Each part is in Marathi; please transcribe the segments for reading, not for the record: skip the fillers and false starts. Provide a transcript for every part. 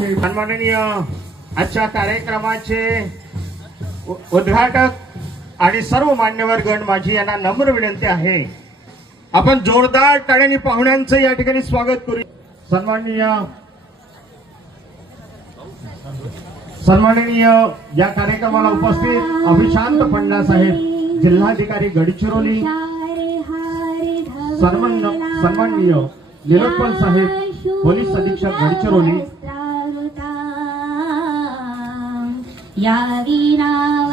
साहेब सन्माननीय आजच्या कार्यक्रमाचे उद्घाटक आणि सर्व मान्यवर गण माझी यांना नम्र विनंती आहे, आपण जोरदार टाळ्यांनी पाहुण्यांचं या ठिकाणी स्वागत करू. सन्माननीय या कार्यक्रमाला उपस्थित अभिशांत पण्णा साहेब जिल्हाधिकारी गडचिरोली, सन्माननीय निलोत्पल साहेब पोलीस अधीक्षक गडचिरोली,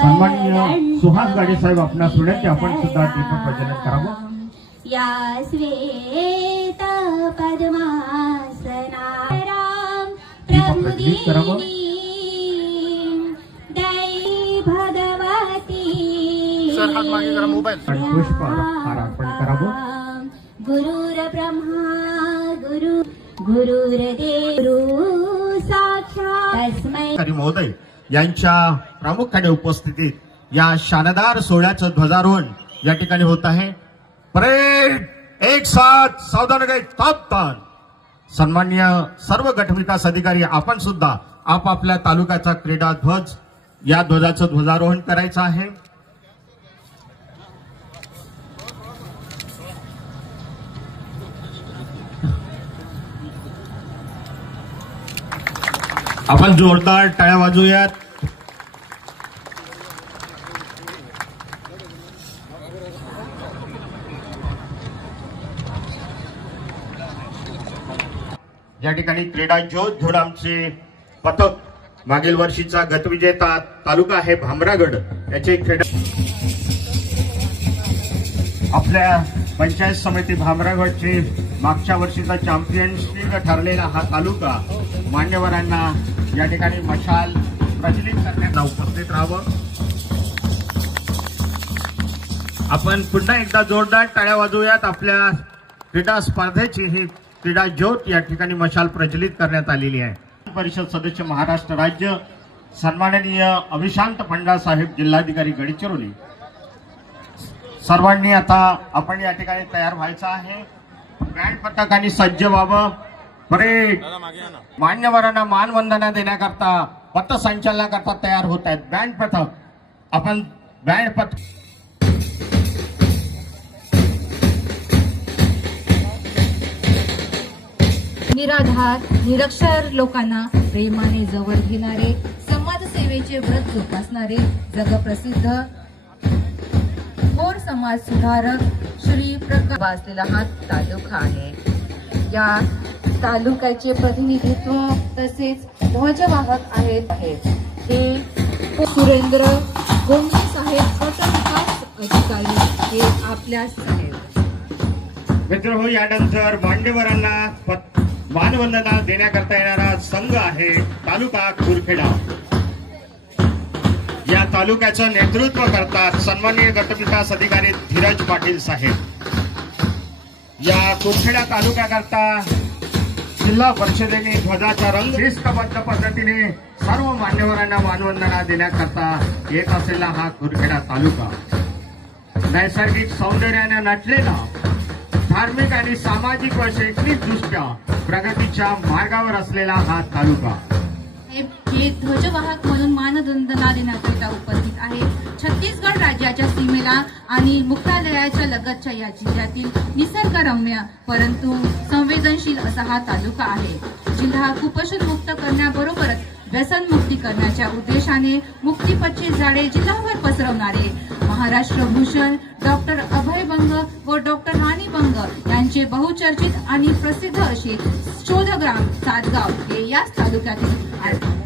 सन्माननीय सुहास गाडे साहेब आपणास विनंती आपण सुद्धा दीपक प्रज्वलन करावं. या श्वेत पद्मासना राम प्रभुदीनी दै भगवती पुष्प हार अर्पण करावं. गुरुर ब्रह्मा गुरुर्देव साक्षात् तस्मै महोदय यांच्या प्रामुख्याने उपस्थितीत या शानदार सोहळ्याचं ध्वजारोहण या ठिकाणी होत आहे. परेड एक साथ सावधान गए तापतान. सन्माननीय सर्व गटविकास अधिकारी आपण सुद्धा आपापल्या तालुक्याचा क्रीडा ध्वज या ध्वजाचं ध्वजारोहण करायचं आहे. आपण जोरदार टाळ्या वाजवूयात. या ठिकाणी क्रीडा ज्योत घेऊन आमचे पथक मागील वर्षीचा गतविजेता तालुका आहे भामरागड याचे क्रीडा आपल्या पंचायत समिती भामरागडचे मागच्या वर्षीचा चॅम्पियनशिप ठरलेला हा तालुका मान्यवरांना या ठिकाणी मशाल प्रज्वलित करण्याला उपस्थित राहावं. आपण पुन्हा एकदा जोरदार टाळ्या वाजवूयात. आपल्या क्रीडा स्पर्धेची ही क्रीडा ज्योत या ठिकाणी मशाल प्रज्वलित करण्यात आलेली आहे. परिषद सदस्य महाराष्ट्र राज्य सन्माननीय अभिशांत पण्णा साहेब जिल्हाधिकारी गडचिरोली. सर्वांनी आता आपण या ठिकाणी तयार व्हायचं आहे. बँड पथकाने सज्ज व्हावं. परेड मान्यवरांना मानवंदना देण्याकरता पथसंचलनाकरता तयार होत आहेत बँड पथक. आपण बँड पथक निराधार निरक्षर लोकांना प्रेमाने जवळ घेणारे, समाजसेवेचे व्रत जोपासणारे जगप्रसिद्ध थोर समाज सुधारक श्री प्रकाश वाचलेला हा तालुका आहे. या तालुक्याचे प्रतिनिधित्व तसेच ध्वजवाहक आहेत. हे सुरेंद्र गोंडे साहेब गट विकास अधिकारी हे आपल्या साहेब. मित्र यानंतर मान्यवरांना मानवंदना देण्याकरता येणारा संघ आहे तालुका कुरखेडा. या तालुक्याचं नेतृत्व करतात सन्माननीय गटविकास अधिकारी धीरज पाटील साहेब. या कुरखेडा तालुक्याकरता जिल्हा परिषदेने ध्वजाचा रंग शिस्तबद्ध पद्धतीने सर्व मान्यवरांना मानवंदना देण्याकरता येत असलेला हा कुरखेडा तालुका नैसर्गिक सौंदर्याने नटलेला, धार्मिक आणि सामाजिक व शैक्षणिक दृष्ट्या प्रगतीच्या मार्गावर असलेला हा तालुका. हे ध्वजवाहक म्हणून मानवंदना देण्याकरिता उपस्थित आहे. छत्तीसगड राज्याच्या सीमेला आणि मुख्यालयाच्या लगतच्या या जिल्ह्यातील निसर्गरम्य परंतु संवेदनशील असा हा तालुका आहे. जिल्हा कुपोषण मुक्त करण्याबरोबरच व्यसनमुक्ती करण्याच्या उद्देशाने मुक्तीपथची जाळे जिल्हाभर पसरवणारे महाराष्ट्र भूषण डॉक्टर अभय बंग व डॉक्टर राणी बंग यांचे बहुचर्चित आणि प्रसिद्ध असे शोधग्राम सातगाव हे याच तालुक्यातील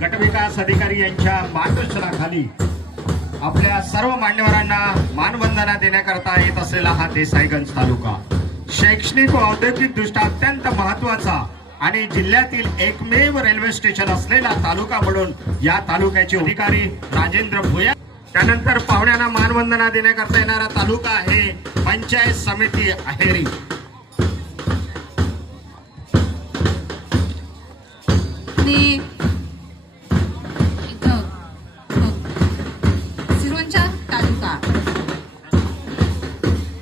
गटविकास अधिकारी यांच्या मार्गदर्शनाखाली आपल्या सर्व मान्यवरांना मानवंदना देण्याकरता येत असलेला हा देसाईगंज तालुका शैक्षणिक व औद्योगिक दृष्ट्या अत्यंत महत्वाचा आणि जिल्ह्यातील एकमेव रेल्वे स्टेशन असलेला तालुका म्हणून या तालुक्याचे अधिकारी राजेंद्र भोया. त्यानंतर पाहुण्यांना मानवंदना देण्याकरता येणारा तालुका आहे पंचायत समिती अहेरी. सिरोंचा तालुका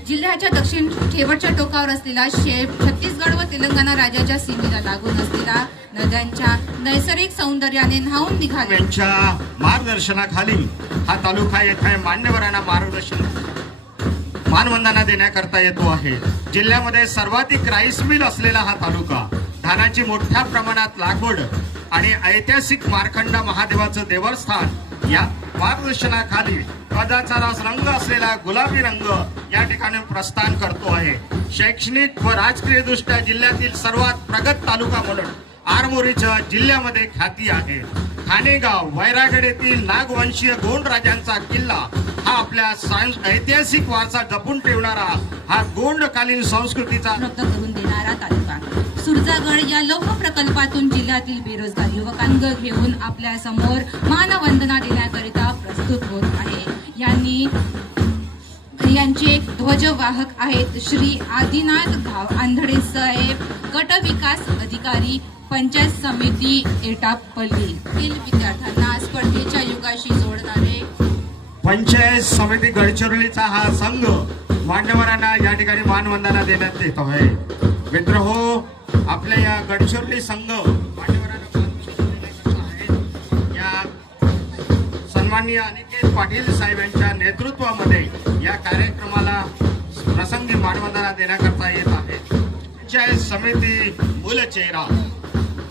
जिल्ह्याच्या दक्षिण शेवटच्या टोकावर असलेला छत्तीसगड व तेलंगणा राज्याच्या सीमेला लागून असलेला नद्यांच्या नैसर्गिक सौंदर्याने न्हावून निघाले. यांच्या मार्गदर्शनाखाली हा तालुका येथे मान्यवरांना मानवंदना देण्याकरता येतो आहे. जिल्ह्यामध्ये सर्वाधिक राईस मिल असलेला हा तालुका, धानाची मोठ्या प्रमाणात लागवड आणि ऐतिहासिक मार्कंडा महादेवाचं देवस्थान या मार्गदर्शनाखाली पदाचा रंग असलेला गुलाबी रंग या ठिकाणी प्रस्थान करतो आहे. शैक्षणिक व राजकीय दृष्ट्या जिल्ह्यातील सर्वात प्रगत तालुका म्हणून आरमोरीच्या जिल्ह्यामध्ये ख्याती आहे. ठाणेगाव वैरागड येथील नागवंशीय गोंड राजांचा किल्ला हा आपल्या ऐतिहासिक वारसा जपून ठेवणारा, हा गोंडकालीन संस्कृतीचा उपलब्ध करून देणारा तालुका. सुरजागड या लौह प्रकल्पातून जिल्ह्यातील बेरोजगार युवकांना घेऊन आपल्या समोर मानवंदना देण्याकरिता प्रस्तुत होत आहे. यांचे ध्वजवाहक आहेत श्री आदिनाथ आंधळे साहेब, गट विकास अधिकारी, पंचायत समिती एटापल्ली. विद्यार्थ्यांना स्पर्धेच्या युगाशी जोडणारे पंचायत समिती गडचिरोलीचा हा संघ मान्यवरांना या ठिकाणी मानवंदना देण्यात येत आहे. मित्रहो, आपल्या या गडचिरोली संघ मान्यवरांना मानवंदना आहे. या सन्माननीय अनिकेत पाटील साहेब यांच्या नेतृत्वामध्ये या कार्यक्रमाला प्रसंगी मानवंदना देण्याकरता येत आहे. पंचायत समिती मूलचेहरा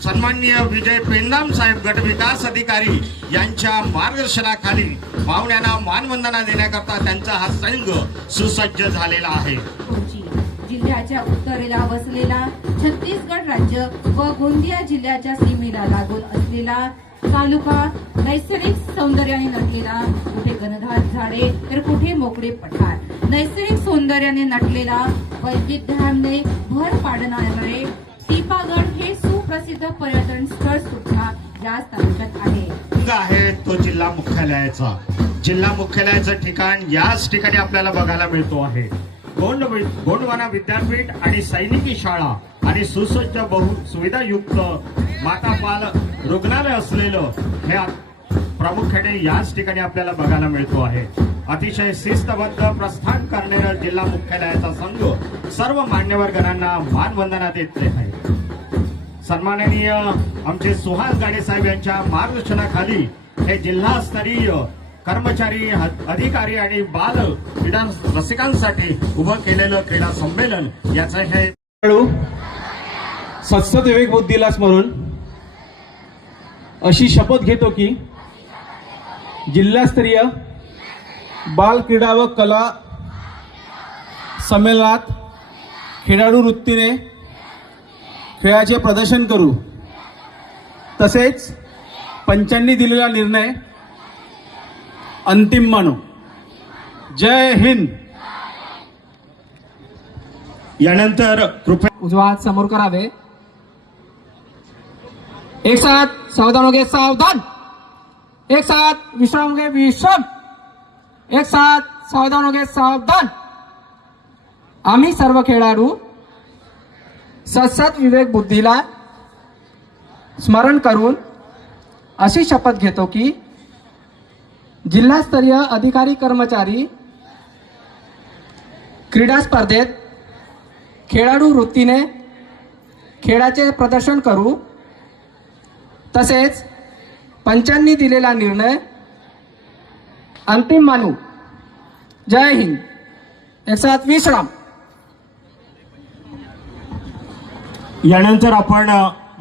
सन्माननीय विजय पेंदाम साहेब, गट विकास अधिकारी यांच्या मार्गदर्शनाखाली पाहुण्यांना मानवंदना देण्याकरता त्यांचा हा संघ सुसज्ज झालेला आहे. जिल्ह्याच्या उत्तरेला वसलेला छत्तीसगड राज्य व गोंदिया जिल्ह्याच्या सीमेला लागून असलेला तालुका नैसर्गिक सौंदर्याने नटलेला, कुठे घनदाट झाडे तर कुठे मोकळे पठार, नैसर्गिक सौंदर्याने नटलेला, वैविध्याने भर पाडणारे टिपागड हे सुप्रसिद्ध पर्यटन स्थळ सुद्धा याच तालुक्यात आहे. तो जिल्हा मुख्यालयाचा, जिल्हा मुख्यालयाचं ठिकाण याच ठिकाणी आपल्याला बघायला मिळतो आहे. गोंडवाना विद्यापीठ आणि सैनिकी शाळा आणि सुसज्ज सुविधायुक्त माता बाल रुग्णालय असलेलं हे प्रामुख्याने याच ठिकाणी आपल्याला बघायला मिळतो आहे. अतिशय शिस्तबद्ध प्रस्थान करणारा जिल्हा मुख्यालयाचा संघ सर्व मान्यवर गणांना मानवंदना देत आहे. सन्माननीय आमचे सुहास गाडे साहेब यांच्या मार्गदर्शनाखाली हे जिल्हास्तरीय कर्मचारी, अधिकारी आणि बाल क्रीडा रसिकांसाठी उभं केलेलं क्रीडा संमेलन याचं हे सत्सद विवेक बुद्धीला स्मरून अशी शपथ घेतो की जिल्हास्तरीय बाल क्रीडा व कला संमेलनात खेळाडू वृत्तीने खेळाचे प्रदर्शन करू, तसेच पंचांनी दिलेला निर्णय अंतिम मानू. जय हिंद. यानंतर कृपया उजवा हात समोर करावे. एक साथ सावधान हो गए, सावधान. एक साथ विश्राम हो गए, विश्राम. एक साथ सावधान हो गए, सावधान. आम्ही सर्व खेळाडू सत्सद विवेक बुद्धीला स्मरण करून अशी शपथ घेतो की जिल्हास्तरीय अधिकारी कर्मचारी क्रीडा स्पर्धेत खेळाडू वृत्तीने खेळाचे प्रदर्शन करू, तसेच पंचांनी दिलेला निर्णय अंतिम मानू. जय हिंद. एक साथ विश्राम. यानंतर आपण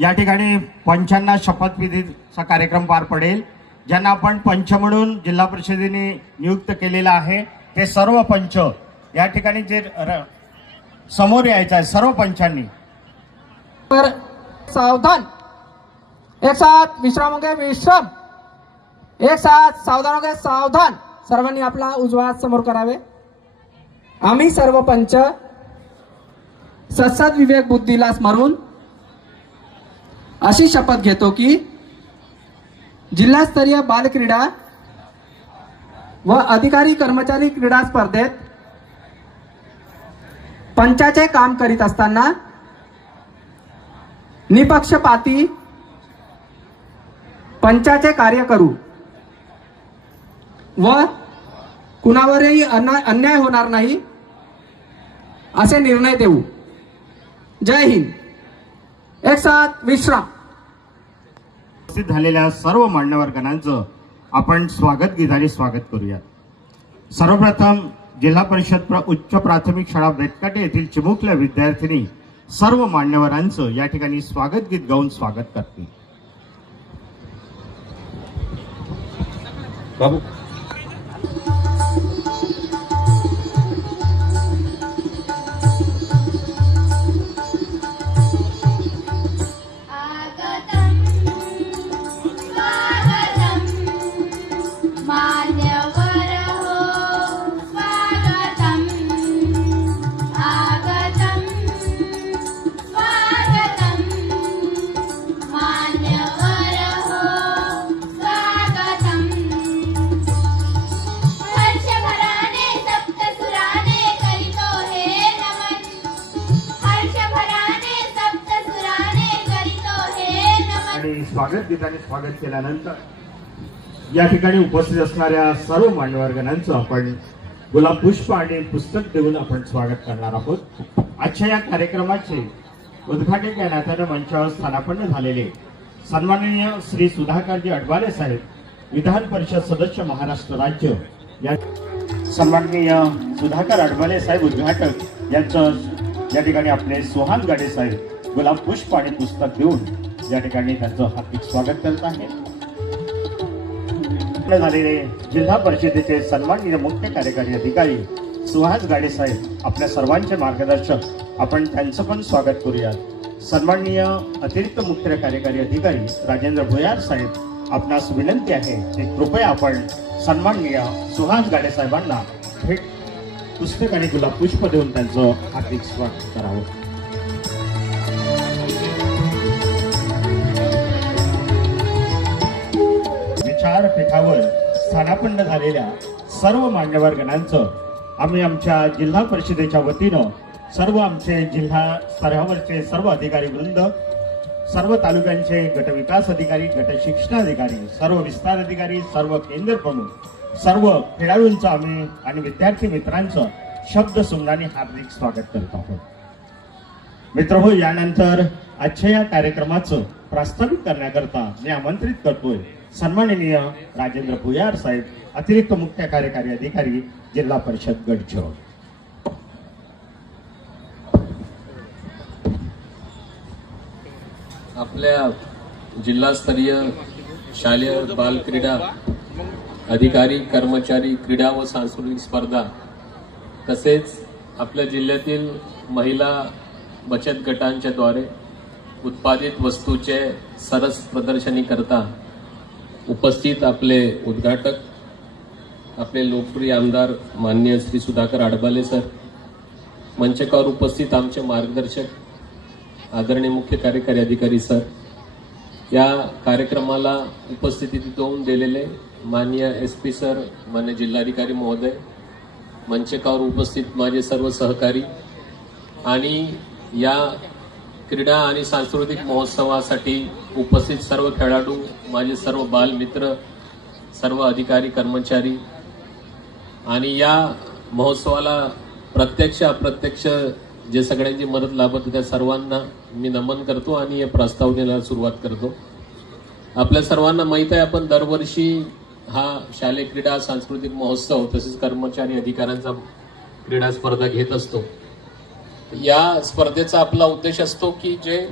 या ठिकाणी पंचांना शपथविधीचा कार्यक्रम पार पडेल. ज्यांना आपण पंच म्हणून जिल्हा परिषदेने नियुक्त केलेला आहे ते सर्व पंच या ठिकाणी जे समोर यायचं आहे सर्व पंचांनी. पर सावधान. एक साथ विश्राम हो गए, विश्राम. एक साथ सावधान हो गए, सावधान. सर्वांनी आपला उजवा हात समोर करावे. आम्ही सर्व पंच सत्सद विवेक बुद्धीला स्मरून अशी शपथ घेतो की जिल्हास्तरीय बालक्रीडा व अधिकारी कर्मचारी क्रीडा स्पर्धेत पंचाचे काम करीत असताना निपक्षपाती पंचाचे कार्य करू व कुणावरही अन्याय होणार नाही असे निर्णय देऊ. जय हिंद. एक साथ विश्राम. उपस्थित झालेल्या सर्व मान्यवरगणांचं आपण स्वागत गीताने स्वागत करूया. सर्वप्रथम जिल्हा परिषद उच्च प्राथमिक शाळा बेतकाटे येथील चिमुकल्या विद्यार्थिनी सर्व मान्यवरांचं या ठिकाणी स्वागत गीत गाऊन स्वागत करतील. बाबू आगतं स्वागतं मान्यवर हो स्वागतं आगतं स्वागतं मान्यवर हो स्वागतं हर्षभराने सप्तसुराने करीतो हे नमन हर्षभराने सप्तसुराने करीतो हे नमन. आणि स्वागत गीताने स्वागत केल्यानंतर या ठिकाणी उपस्थित असणाऱ्या सर्व मान्यवरगणांचं आपण गुलाब पुष्प आणि पुस्तक देऊन आपण स्वागत करणार आहोत. आजच्या या कार्यक्रमाचे उद्घाटक या नात्यानं मंचावर स्थानापन्न झालेले सन्माननीय श्री सुधाकरजी अडवाले साहेब, विधान परिषद सदस्य महाराष्ट्र राज्य, या सन्माननीय सुधाकर अडवाले साहेब उद्घाटक यांचं या ठिकाणी आपले सुहास गाडे साहेब गुलाब पुष्प आणि पुस्तक देऊन या ठिकाणी त्यांचं हार्दिक स्वागत करत आहेत. झालेले जिल्हा परिषदेचे सन्माननीय मुख्य कार्यकारी अधिकारी सुहास गाडे साहेब आपल्या सर्वांचे मार्गदर्शक, आपण त्यांचं पण स्वागत करूया. सन्माननीय अतिरिक्त मुख्य कार्यकारी अधिकारी राजेंद्र भुयार साहेब, आपणास विनंती आहे की कृपया आपण सन्माननीय सुहास गाडे साहेबांना भेट पुस्तक आणि गुलाब पुष्प देऊन त्यांचं हार्दिक स्वागत करावं. विचारपीठावर स्थानापन्न झालेल्या सर्व मान्यवरगणांचं आम्ही आमच्या जिल्हा परिषदेच्या वतीनं सर्व आमचे जिल्हा स्तरावरचे सर्व अधिकारी वृंद, सर्व तालुक्यांचे गटविकास अधिकारी, गट शिक्षणाधिकारी, सर्व विस्तार अधिकारी, सर्व केंद्र प्रमुख, सर्व खेळाडूंचं आम्ही आणि विद्यार्थी मित्रांचं शब्द सुमनाने हार्दिक स्वागत करत आहोत. मित्रहो, यानंतर आजच्या या कार्यक्रमाचं प्रास्ताविक करण्याकरता मी आमंत्रित करतोय सन्माननीय राजेंद्र भुयार साहेब, अतिरिक्त मुख्य कार्यकारी अधिकारी, जिल्हा परिषद गडचिरोली. आपल्या जिल्हास्तरीय शालेय बाल क्रीडा अधिकारी, कर्मचारी, क्रीडा व सांस्कृतिक स्पर्धा तसेच आपल्या जिल्ह्यातील महिला बचत गटांच्या द्वारे उत्पादित वस्तूचे सरस प्रदर्शनी करता उपस्थित आपले उद्घाटक, आपले लोकप्रिय आमदार माननीय श्री सुधाकर अडबाले सर, मंचकावर उपस्थित आमचे मार्गदर्शक आदरणीय मुख्य कार्यकारी अधिकारी सर, या कार्यक्रमाला उपस्थिती देऊन दिलेले माननीय SP सर, माननीय जिल्हाधिकारी महोदय, मंचकावर उपस्थित माझे सर्व सहकारी आणि या क्रीडा आणि सांस्कृतिक महोत्सवासाठी उपस्थित सर्व खेळाडू, माझे सर्व बालमित्र, सर्व अधिकारी कर्मचारी आणि या महोत्सवाला प्रत्यक्ष अप्रत्यक्ष जे सगळ्यांची मदत लाभत त्या सर्वांना मी नमन करतो आणि हे प्रस्ताव देण्याला सुरुवात करतो. आपल्या सर्वांना माहीत आहे, आपण दरवर्षी हा शालेय क्रीडा सांस्कृतिक महोत्सव तसेच कर्मचारी अधिकाऱ्यांचा क्रीडा स्पर्धा घेत असतो. या स्पर्धेचा आपला उद्देश असतो की जे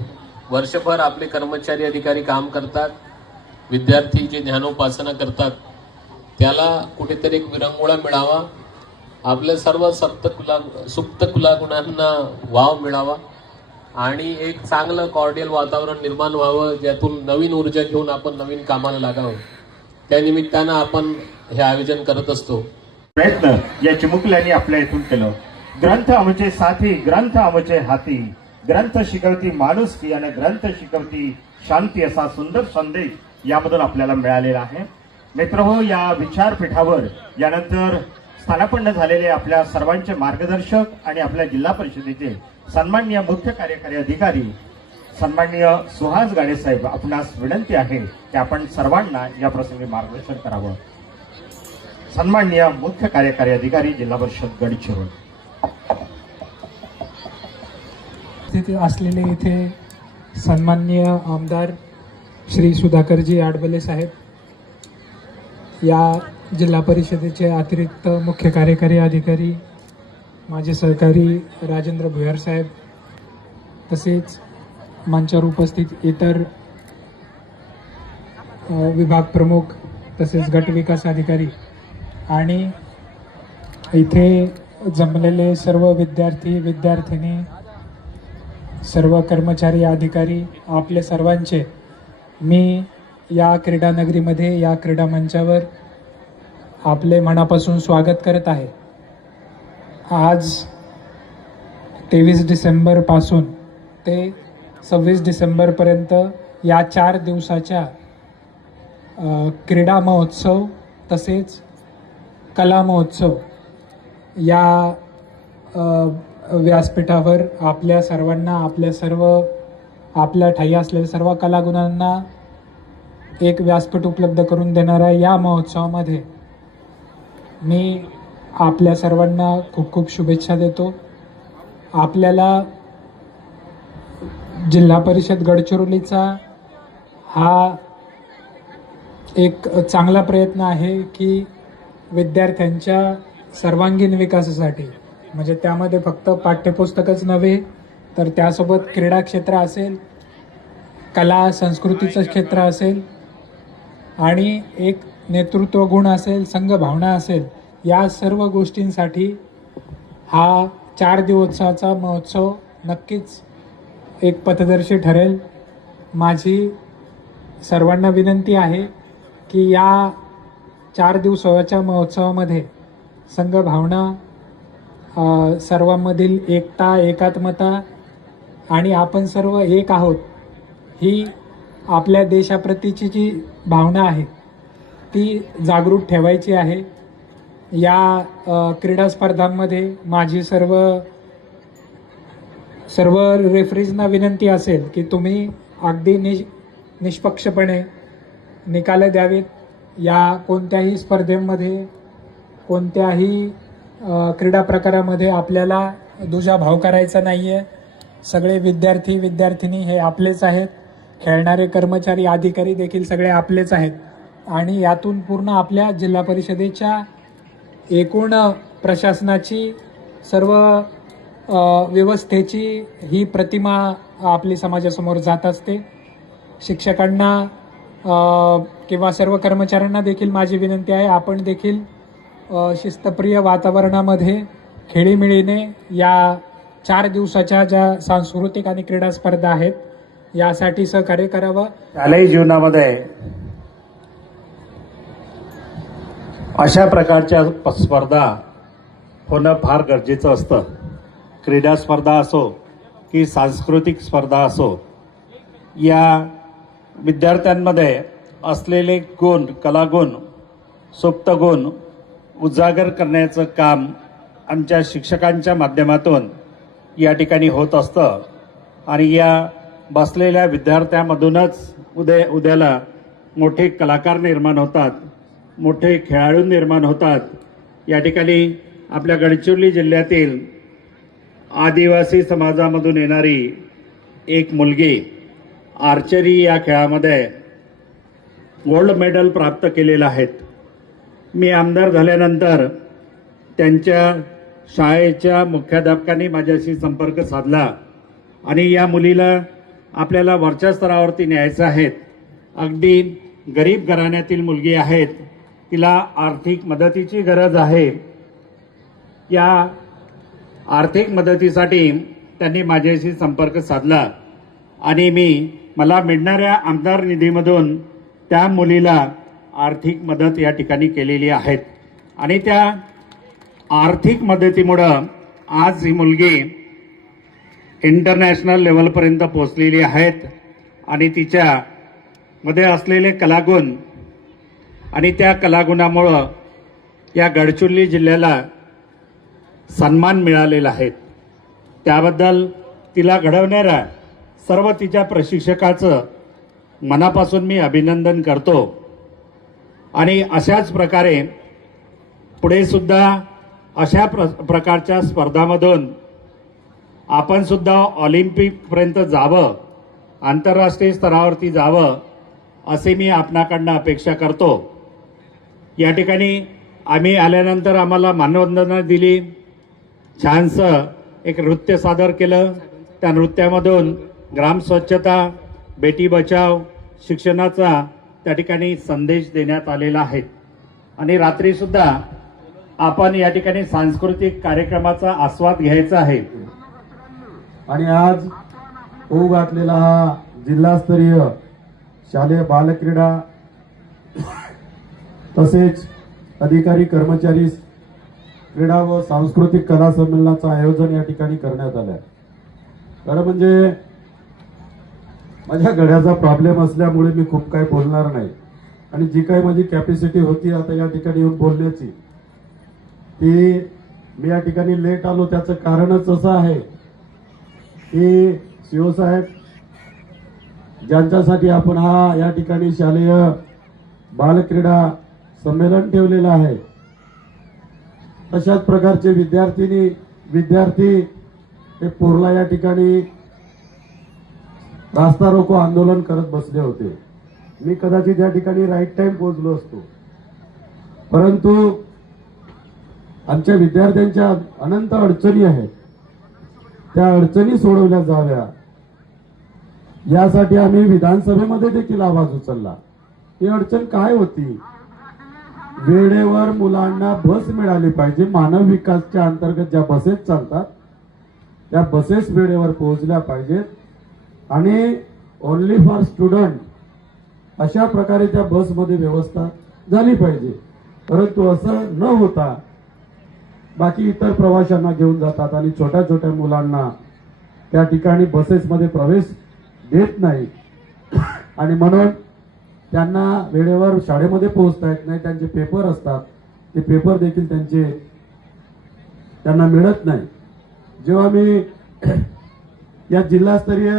वर्षभर आपले कर्मचारी अधिकारी काम करतात, विद्यार्थी जे ज्ञानोपासना करतात, त्याला कुठेतरी एक विरंगुळा मिळावा, आपल्या सर्व सुप्त कुलागुणांना वाव मिळावा आणि एक चांगलं कॉर्डियल वातावरण निर्माण व्हावं, ज्यातून नवीन ऊर्जा घेऊन आपण नवीन कामाला लागावं. त्या निमित्तानं आपण हे आयोजन करत असतो. प्रयत्न या चिमुकल्यांनी आपल्या इथून केलं. ग्रंथ आमचे साथी, ग्रंथ आमचे हाती, ग्रंथ शिकवती माणुसकी आणि ग्रंथ शिकवती शांती, असा सुंदर संदेश यामधून आपल्याला मिळालेला आहे. मित्रहो, या विचारपीठावर यानंतर स्थानापन्न झालेले आपल्या सर्वांचे मार्गदर्शक आणि आपल्या जिल्हा परिषदेचे सन्माननीय मुख्य कार्यकारी अधिकारी सन्माननीय सुहास गाडे साहेब, आपणास विनंती आहे की आपण सर्वांना या प्रसंगी मार्गदर्शन करावं. सन्माननीय मुख्य कार्यकारी अधिकारी, जिल्हा परिषद गडचिरोली. उपस्थित असलेले इथे सन्माननीय आमदार श्री सुधाकरजी आडबले साहेब, या जिल्हा परिषदेचे अतिरिक्त मुख्य कार्यकारी अधिकारी माझे सहकारी राजेंद्र भुयार साहेब, तसेच मंचावर उपस्थित इतर विभाग प्रमुख तसेच गट विकास अधिकारी आणि इथे जमलेले सर्व विद्यार्थी विद्यार्थिनी, सर्व कर्मचारी अधिकारी, आपले सर्वांचे मी या क्रीडा नगरीमध्ये, या क्रीडा मंचावर आपले मनापासून स्वागत करत आहे. आज 23 डिसेंबरपासून ते 26 डिसेंबरपर्यंत या 4 दिवसाच्या क्रीडा महोत्सव तसेच कला महोत्सव या व्यासपीठावर आपल्या सर्वांना, आपल्या ठायी असलेल्या सर्व कलागुणांना एक व्यासपीठ उपलब्ध करून देणाऱ्या या महोत्सवामध्ये मी आपल्या सर्वांना खूप खूप शुभेच्छा देतो. आपल्याला जिल्हा परिषद गडचिरोलीचा हा एक चांगला प्रयत्न आहे की विद्यार्थ्यांच्या सर्वांगीण विकासासाठी, म्हणजे त्यामध्ये फक्त पाठ्यपुस्तकच नव्हे तर त्यासोबत क्रीडा क्षेत्र असेल, कला संस्कृतीचं क्षेत्र असेल आणि एक नेतृत्व गुण असेल, संघभावना असेल, या सर्व गोष्टींसाठी हा 4 दिवसाचा महोत्सव नक्कीच एक पथदर्शी ठरेल. माझी सर्वांना विनंती आहे की या 4 दिवसाच्या महोत्सवामध्ये संघभावना, सर्वांमधील एकता, एकात्मता आणि आपण सर्व एक आहोत ही आपल्या देशाप्रतीची जी भावना आहे ती जागृत ठेवायची आहे. या क्रीडा स्पर्धांमध्ये माझी सर्व रेफरीजना विनंती असेल की तुम्ही अगदी निष्पक्षपणे निकाल द्यावेत. या कोणत्याही स्पर्धेमध्ये, कोणत्याही क्रीडा प्रकारामध्ये आपल्याला दुजाभाव करायचा नाही आहे. सगळे विद्यार्थी विद्यार्थिनी हे आपलेच आहेत, खेळणारे कर्मचारी अधिकारी देखील सगळे आपलेच आहेत आणि यातून पूर्ण आपल्या जिल्हा परिषदेच्या एकूण प्रशासनाची, सर्व व्यवस्थेची ही प्रतिमा आपली समाजासमोर जात असते. शिक्षकांना किंवा सर्व कर्मचाऱ्यांना देखील माझी विनंती आहे, आपण देखील शिस्तप्रिय वातावरणामध्ये खेळीमेळीने या 4 दिवसाच्या ज्या सांस्कृतिक आणि क्रीडा स्पर्धा आहेत यासाठी सहकार्य करावं. शालेय जीवनामध्ये अशा प्रकारच्या स्पर्धा होणं फार गरजेचं असतं. क्रीडा स्पर्धा असो की सांस्कृतिक स्पर्धा असो, या विद्यार्थ्यांमध्ये असलेले गुण, कलागुण, सुप्त गुण उजागर करण्याचं काम आमच्या शिक्षकांच्या माध्यमातून या ठिकाणी होत असतं आणि या बसलेल्या विद्यार्थ्यांमधूनच उद्याला मोठे कलाकार निर्माण होतात, मोठे खेळाडू निर्माण होतात. या ठिकाणी आपल्या गडचिरोली जिल्ह्यातील आदिवासी समाजामधून येणारी एक मुलगी आर्चरी या खेळामध्ये गोल्ड मेडल प्राप्त केलेलं आहेत. मी आमदार झाल्यानंतर त्यांच्या शाळेच्या मुख्याध्यापकांनी माझ्याशी संपर्क साधला आणि या मुलीला आपल्याला वरच्या स्तरावरती न्यायचं आहे. अगदी गरीब घराण्यातील मुलगी आहेत, तिला आर्थिक मदतीची गरज आहे. या आर्थिक मदतीसाठी त्यांनी माझ्याशी संपर्क साधला आणि मला मिळणाऱ्या आमदार निधीमधून त्या मुलीला आर्थिक मदत या ठिकाणी केलेली आहेत आणि त्या आर्थिक मदतीमुळं आज ही मुलगी इंटरनॅशनल लेवलपर्यंत पोहोचलेली आहेत आणि तिच्यामध्ये असलेले कलागुण आणि त्या कलागुणामुळं या गडचिरोली जिल्ह्याला सन्मान मिळालेला आहे. त्याबद्दल तिला घडवणाऱ्या सर्व तिच्या प्रशिक्षकाचं मनापासून मी अभिनंदन करतो आणि अशाच प्रकारे पुढे सुद्धा अशा प्रकारच्या स्पर्धांमधून आपण सुद्धा ऑलिम्पिकपर्यंत जावं, आंतरराष्ट्रीय स्तरावरती जावं असे मी आपणाकडनं अपेक्षा करतो. या ठिकाणी आम्ही आल्यानंतर आम्हाला मानवंदना दिली, छानसं एक नृत्य सादर केलं. त्या नृत्यामधून ग्राम स्वच्छता, बेटी बचाव, शिक्षणाचा त्या ठिकाणी संदेश देण्यात आलेला आहे. आणि रात्रीसुद्धा आपण या ठिकाणी सांस्कृतिक कार्यक्रमाचा आस्वाद घ्यायचा आहे. आणि आज होऊ घातलेला हा जिल्हास्तरीय शालेय बालक्रीडा तसेच अधिकारी कर्मचारी क्रीडा व सांस्कृतिक कला संमेलनाचं आयोजन या ठिकाणी करण्यात आलं. खरं म्हणजे माझ्या गळ्याचा प्रॉब्लेम असल्यामुळे मी खूप काही बोलणार नाही आणि जी काही माझी कॅपॅसिटी होती आता या ठिकाणी येऊन बोलण्याची ती मी या ठिकाणी लेट आलो. त्याचं कारणच असं आहे की सीओ साहेब ज्यांच्यासाठी आपण हा या ठिकाणी शालेय बालक्रीडा संमेलन ठेवलेलं आहे तशाच प्रकारचे विद्यार्थी हे पोरला या ठिकाणी रास्ता रोको आंदोलन करत बसले होते. मी कदाचित या ठिकाणी राईट टाइम पोहोचलो असतो, परंतु आमच्या विद्यार्थ्यांच्या अनंत अडचणी आहेत, त्या अडचणी सोडवल्या जाव्या यासाठी आम्ही विधानसभेमध्ये देखील आवाज उचलला. ही अडचण काय होती? वेळेवर मुलांना बस मिळाली पाहिजे. मानव विकासच्या अंतर्गत ज्या बसेस चालतात त्या बसेस वेळेवर पोहोचल्या पाहिजेत आणि ओनली फॉर स्टुडंट अशा प्रकारे त्या बसमध्ये व्यवस्था झाली पाहिजे. परंतु असं न होता बाकी इतर प्रवाशांना घेऊन जातात आणि छोट्या छोट्या मुलांना त्या ठिकाणी बसेसमध्ये प्रवेश देत नाही आणि म्हणून त्यांना वेळेवर शाळेमध्ये पोहोचता येत नाही. त्यांचे पेपर असतात, ते पेपर देखील त्यांना मिळत नाही. जेव्हा मी या जिल्हास्तरीय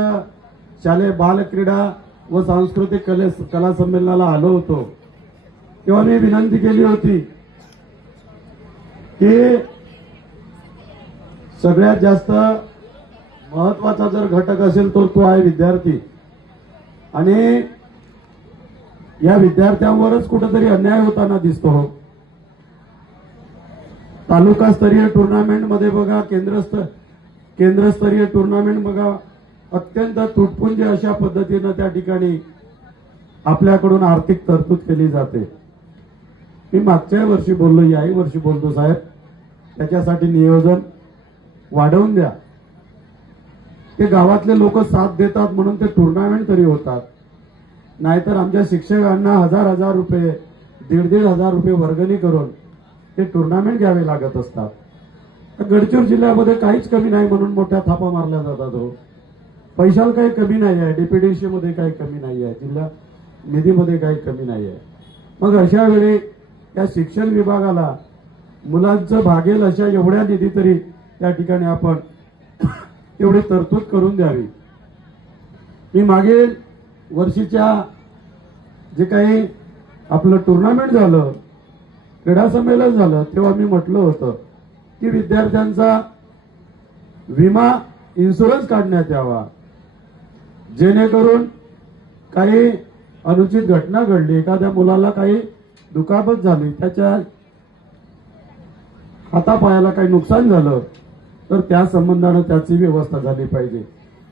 शालेय बालक्रीडा व सांस्कृतिक कला संमेलनाला आलो होतो तेव्हा मी विनंती केली होती की सगळ्यात जास्त महत्वाचा जर घटक असेल तर तो आहे विद्यार्थी आणि या विद्यार्थ्यांवरच कुठेतरी अन्याय होताना दिसतो. तालुकास्तरीय टुर्नामेंटमध्ये बघा, केंद्रस्तरीय टुर्नामेंट बघा, अत्यंत तुटपुंजी अशा पद्धतीनं त्या ठिकाणी आपल्याकडून आर्थिक तरतूद केली जाते. मी मागच्या वर्षी बोललो, याही वर्षी बोलतो साहेब, त्याच्यासाठी नियोजन वाढवून द्या. ते गावातले लोक साथ देतात म्हणून ते टुर्नामेंट तरी होतात, नाहीतर आमच्या शिक्षकांना हजार रुपये, 1,500 रुपये वर्गणी करून ते टुर्नामेंट घ्यावे लागत असतात. गडचिरोली जिल्ह्यामध्ये काहीच कमी नाही म्हणून मोठ्या थापा मारल्या जातात. हो, पैशाला काही कमी नाही आहे, डीपीडीसी मध्ये काही कमी नाही आहे, जिल्हा निधीमध्ये काही कमी नाही आहे. मग अशा वेळी त्या शिक्षण विभागाला मुलांचं भागेल अशा एवढ्या निधी तरी त्या ठिकाणी आपण तेवढी तरतूद करून द्यावी. मी मागील वर्षीच्या जे काही आपलं टुर्नामेंट झालं, क्रीडा संमेलन झालं, तेव्हा मी म्हटलं होतं की विद्यार्थ्यांचा विमा इन्शुरन्स काढण्यात यावा, जेणेकरून काही अनुचित घटना घडली, एखाद्या मुलाला काही दुखापत झाली, त्याच्या हातापायाला काही नुकसान झालं तर त्या संबंधानं त्याची व्यवस्था झाली पाहिजे.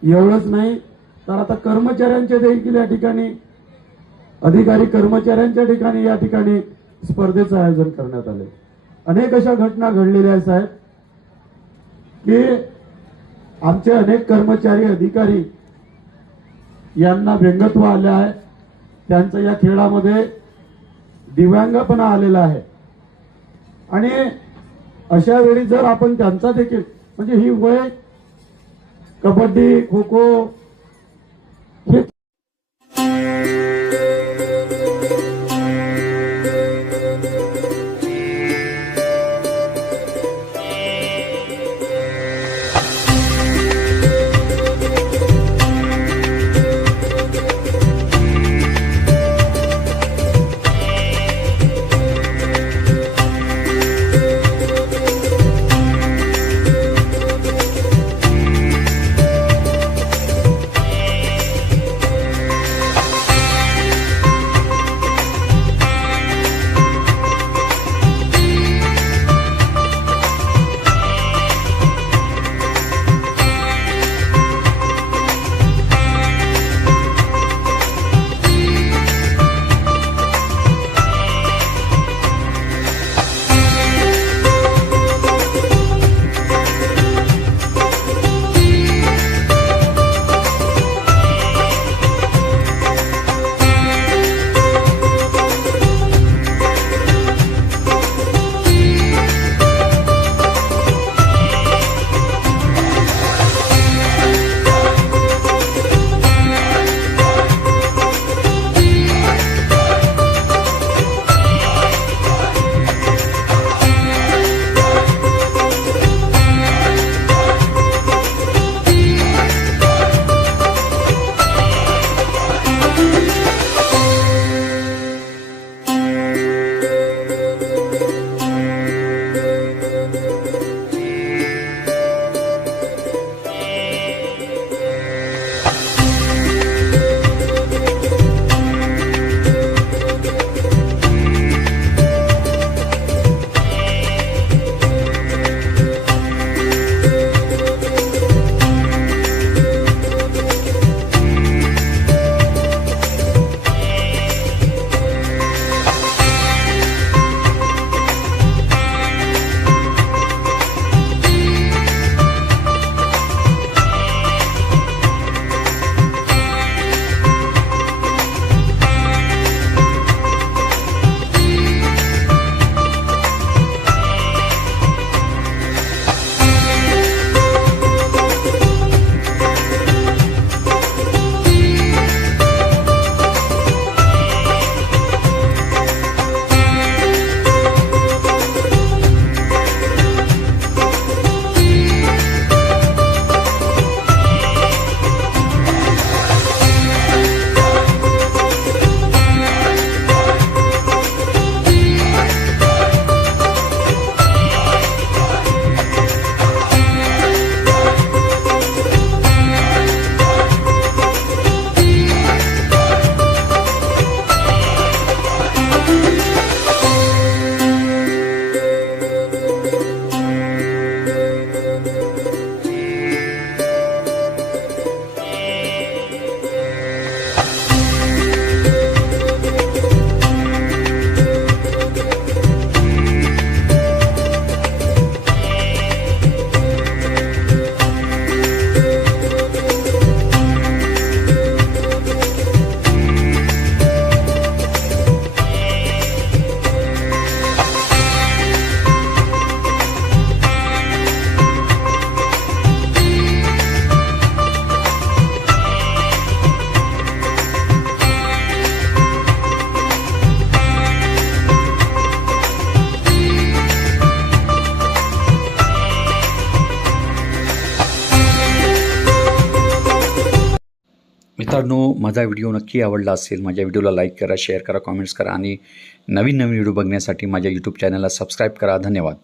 एवढंच नाही तर आता कर्मचाऱ्यांच्या देखील या ठिकाणी, अधिकारी कर्मचाऱ्यांच्या ठिकाणी या ठिकाणी स्पर्धेचं आयोजन करण्यात आले. अनेक अशा घटना घडलेल्या आहेत साहेब की आमचे अनेक कर्मचारी, अधिकारी यांना व्यंगत्व आले आहे, त्यांचं या खेळामध्ये दिव्यांगपणा आलेला आहे आणि अशा वेळी जर आपण त्यांचा देखील, म्हणजे ही वय कबड्डी, खो खो हे मित्रांनो, माझा व्हिडिओ नक्की आवडला असेल, माझ्या व्हिडिओला लाईक करा, शेअर करा, कॉमेंट्स करा आणि नवीन व्हिडिओ बघण्यासाठी माझ्या यूट्यूब चॅनलला सबस्क्राईब करा. धन्यवाद.